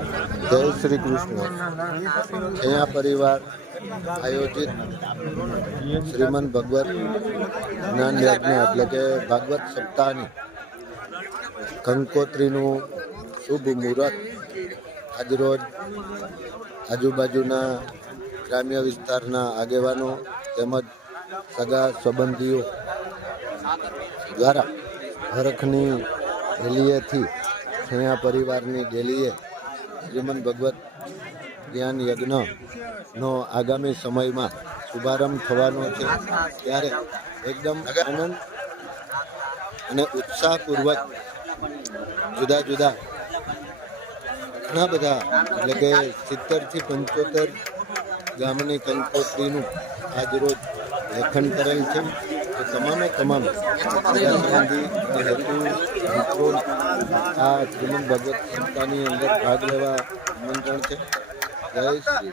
જય શ્રી કૃષ્ણ. અહીંયા પરિવાર આયોજિત શ્રીમદ ભગવત જ્ઞાન યજ્ઞ એટલે કે ભાગવત સપ્તાહની કંકોત્રીનું શુભ મુહૂર્ત આજરોજ આજુબાજુના ગ્રામ્ય વિસ્તારના આગેવાનો તેમજ સગા સંબંધીઓ દ્વારા હરખની ડેલીએથી છૈયા પરિવારની ડેલીએ શ્રીમદ ભગવત જ્ઞાન યજ્ઞનો આગામી સમયમાં શુભારંભ થવાનો છે. ત્યારે એકદમ આનંદ અને ઉત્સાહપૂર્વક જુદા જુદા ઘણા બધા એટલે કે 70 થી 75 ગામની કંકોત્રીનું આજરોજ લેખન કરેલ છે. તો તમામ સંબંધી હેતુ મિત્રો આ શ્રીમદ ભગવત સપ્તાહની અંદર ભાગ લેવા આમંત્રણ છે. જય શ્રી